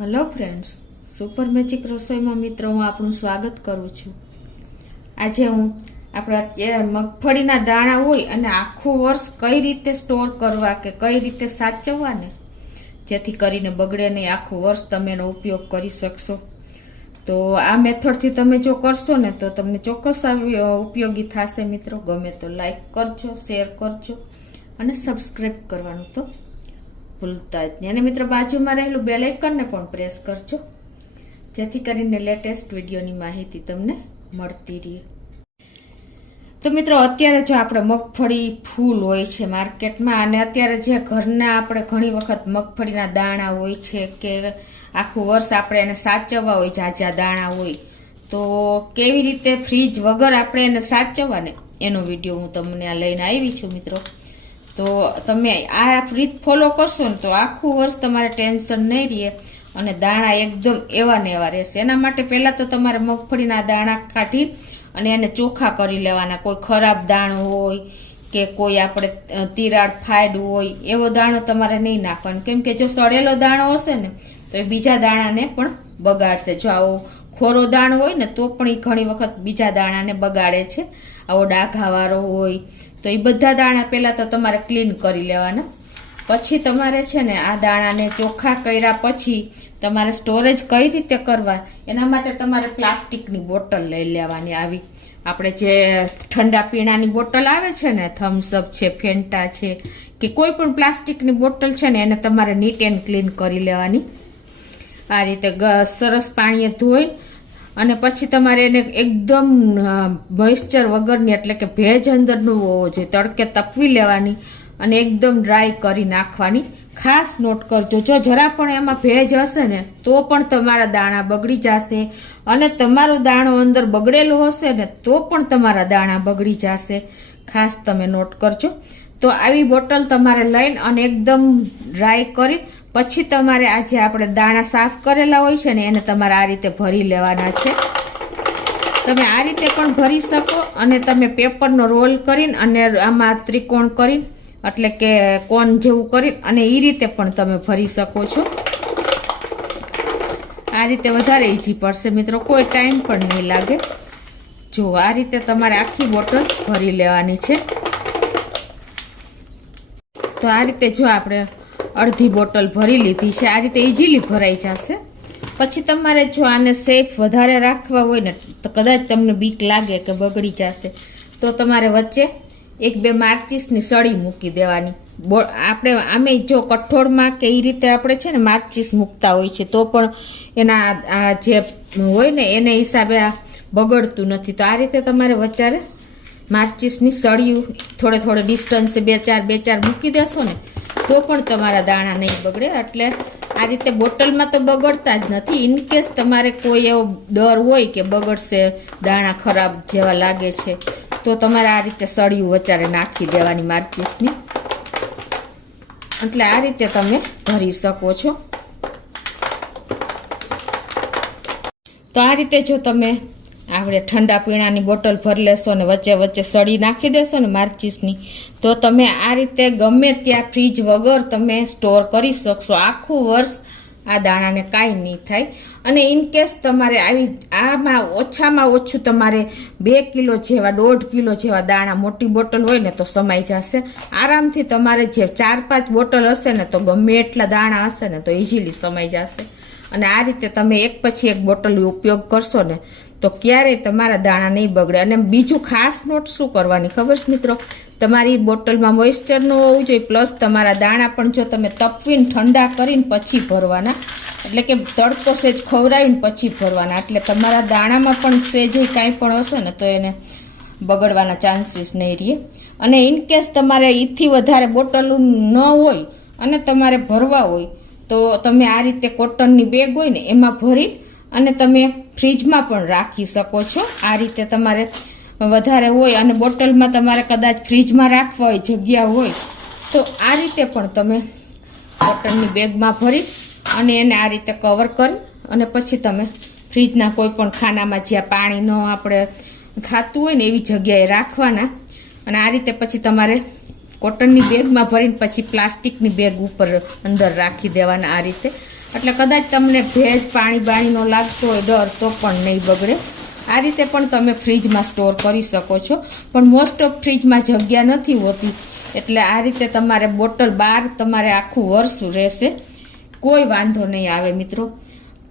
Hello friends, super magic રસોઈમાં મિત્રો હું આપણું સ્વાગત કરું છું. આજે હું આપણા મગફળીના દાણા હોય અને આખું વર્ષ કઈ રીતે સ્ટોર કરવા કે કઈ રીતે સાચવવા ને જેથી કરીને બગડે નહીં, આખું વર્ષ તમે એનો ઉપયોગ કરી શકશો. તો આ મેથડથી તમે જો કરશો ને તો તમને ચોક્કસ ઉપયોગી થશે. મિત્રો ગમે તો લાઈક કરજો, શેર કરજો અને સબસ્ક્રાઈબ કરવાનું તો ભૂલતા જ નહીં. અને મિત્રો બાજુમાં રહેલું બેલ આઇકનને પણ પ્રેસ કરજો જેથી કરીને લેટેસ્ટ વિડીયોની માહિતી તમને મળતી રહે. તો મિત્રો અત્યારે જો આપણે મગફળી ફૂલ હોય છે માર્કેટમાં, અને અત્યારે જે ઘરના આપણે ઘણી વખત મગફળીના દાણા હોય છે કે આખું વર્ષ આપણે એને સાચવવા હોય, ઝાઝા દાણા હોય, તો કેવી રીતે ફ્રીજ વગર આપણે એને સાચવવા ને એનો વિડીયો હું તમને આ લઈને આવી છું મિત્રો. તો તમે આ રીત ફોલો કરશો ને તો આખું વર્ષ તમારે ટેન્શન નહીં રહે અને દાણા એકદમ એવા ને એવા રહેશે. એના માટે પહેલાં તો તમારે મગફળીના દાણા કાઢી અને એને ચોખ્ખા કરી લેવાના. કોઈ ખરાબ દાણો હોય કે કોઈ આપણે તિરાડ ફાડ હોય એવો દાણો તમારે નહીં નાખવાનો, કેમ કે જો સડેલો દાણો હશે ને તો એ બીજા દાણાને પણ બગાડશે. જો આવો ખોરો દાણો હોય ને તો પણ એ ઘણી વખત બીજા દાણાને બગાડે છે. આવો ડાઘાવાળો હોય તો એ બધા દાણા પહેલાં તો તમારે ક્લીન કરી લેવાના. પછી તમારે છે ને આ દાણાને ચોખ્ખા કર્યા પછી તમારે સ્ટોરેજ કઈ રીતે કરવા એના માટે તમારે પ્લાસ્ટિકની બોટલ લઈ લેવાની. આવી આપણે જે ઠંડા પીણાની બોટલ આવે છે ને, થમ્સઅપ છે, ફેન્ટા છે કે કોઈ પણ પ્લાસ્ટિકની બોટલ છે ને એને તમારે નીટ એન્ડ ક્લીન કરી લેવાની. આ રીતે સરસ પાણીએ ધોઈ અને પછી તમારે એને એકદમ મોઇસ્ચર વગરની એટલે કે ભેજ અંદરનું હોવો જોઈએ તડકે તપવી લેવાની અને એકદમ ડ્રાય કરી નાખવાની. ખાસ નોટ કરજો, જો જરા પણ એમાં ભેજ હશે ને તો પણ તમારા દાણા બગડી જશે, અને તમારો દાણો અંદર બગડેલો હશે ને તો પણ તમારા દાણા બગડી જશે. ખાસ તમે નોટ કરજો. તો આવી બોટલ તમારે લઈને અને એકદમ ડ્રાય કરી પછી તમારે આ જે આપણે દાણા સાફ કરેલા હોય છે ને એને તમારે આ રીતે ભરી લેવાના છે. તમે આ રીતે પણ ભરી શકો અને તમે પેપરનો રોલ કરીને અને આમાં ત્રિકોણ કરીને એટલે કે કોન જેવું કરીને અને એ રીતે પણ તમે ભરી શકો છો. આ રીતે વધારે ઈઝી પડશે મિત્રો, કોઈ ટાઈમ પણ નહીં લાગે. જો આ રીતે તમારે આખી બોટલ ભરી લેવાની છે. તો આ રીતે જો આપણે અડધી બોટલ ભરી લીધી છે, આ રીતે ઇઝીલી ભરાઈ જશે. પછી તમારે જો આને સેફ વધારે રાખવા હોય ને તો કદાચ તમને બીક લાગે કે બગડી જશે તો તમારે વચ્ચે 1-2 માચીસની સળી મૂકી દેવાની. આપણે આમે જો કઠોળમાં કે એ રીતે આપણે છે ને માચીસ મૂકતા હોય છે તો પણ એના આ જે હોય ને એને હિસાબે આ બગડતું નથી. તો આ રીતે તમારે વચ્ચે માચીસની સળિયું થોડે ડિસ્ટન્સે 2-4 મૂકી દેશો ને તો પણ તમારા દાણા નહીં બગડે. એટલે આ રીતે બોટલમાં તો બગડતા જ નથી. ઇનકેસ તમારે કોઈ એવો ડર હોય કે બગડશે, દાણા ખરાબ જેવા લાગે છે તો તમારે આ રીતે સળિયું વચારે નાખી દેવાની માચીસની. એટલે આ રીતે તમે ભરી શકો છો. તો આ રીતે જો તમે આપણે ઠંડા પીણાની બોટલ ભરી લેશો ને વચ્ચે સળી નાખી દેશો ને માચીસની તો તમે આ રીતે ગમે ત્યાં ફ્રીજ વગર તમે સ્ટોર કરી શકશો. આખું વર્ષ આ દાણાને કાંઈ નહીં થાય. અને ઇનકેસ તમારે આવી આમાં ઓછામાં ઓછું તમારે 2 કિલો જેવા 1.5 કિલો જેવા દાણા મોટી બોટલ હોય ને તો સમાઈ જશે આરામથી. તમારે જે 4-5 બોટલ હશે ને તો ગમે એટલા દાણા હશે ને તો ઇઝીલી સમાઈ જશે. અને આ રીતે તમે એક પછી એક બોટલ ઉપયોગ કરશો ને તો ક્યારેય તમારા દાણા નહીં બગડે. અને બીજું ખાસ નોટ શું કરવાની ખબર છે મિત્રો, તમારી બોટલમાં મોઇસ્ચર ન હોવું જોઈએ, પ્લસ તમારા દાણા પણ જો તમે તપવીને ઠંડા કરીને પછી ભરવાના, એટલે કે તડકો સેજ ખવડાવીને પછી ભરવાના. એટલે તમારા દાણામાં પણ સેજ કાંઈ પણ હશે ને તો એને બગડવાના ચાન્સીસ નહીં રહે. અને ઇનકેસ તમારે એથી વધારે બોટલ ન હોય અને તમારે ભરવા હોય તો તમે આ રીતે કોટનની બેગ હોય ને એમાં ભરી અને તમે ફ્રીજમાં પણ રાખી શકો છો. આ રીતે તમારે વધારે હોય અને બોટલમાં તમારે કદાચ ફ્રીજમાં રાખવા હોય, જગ્યા હોય તો આ રીતે પણ તમે કોટનની બેગમાં ભરી અને એને આ રીતે કવર કરી અને પછી તમે ફ્રીજના કોઈ પણ ખાનામાં જ્યાં પાણી ન આપણે થતું હોય ને એવી જગ્યાએ રાખવાના. અને આ રીતે પછી તમારે કોટનની બેગમાં ભરીને પછી પ્લાસ્ટિકની બેગ ઉપર અંદર રાખી દેવાના આ રીતે. એટલે કદાચ તમને ભેજ પાણીનો લાગતો હોય ડર તો પણ નહીં બગડે. આ રીતે પણ તમે ફ્રીજમાં સ્ટોર કરી શકો છો, પણ મોસ્ટ ઓફ ફ્રીજમાં જગ્યા નથી હોતી, એટલે આ રીતે તમારે બોટલ બહાર તમારે આખું વર્ષ રહેશે, કોઈ વાંધો નહીં આવે મિત્રો.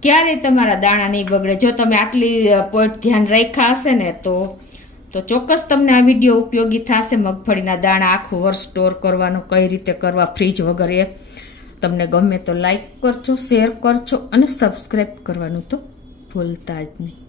ક્યારેય તમારા દાણા નહીં બગડે. જો તમે આટલી પોઈન્ટ ધ્યાન રાખ્યા હશે ને તો ચોક્કસ તમને આ વિડીયો ઉપયોગી થશે. મગફળીના દાણા આખું વર્ષ સ્ટોર કરવાનો, કઈ રીતે કરવા ફ્રીજ વગર, એ તમને ગમે તો લાઈક કરજો, શેર કરજો અને સબસ્ક્રાઈબ કરવાનું તો ભૂલતા જ નહીં.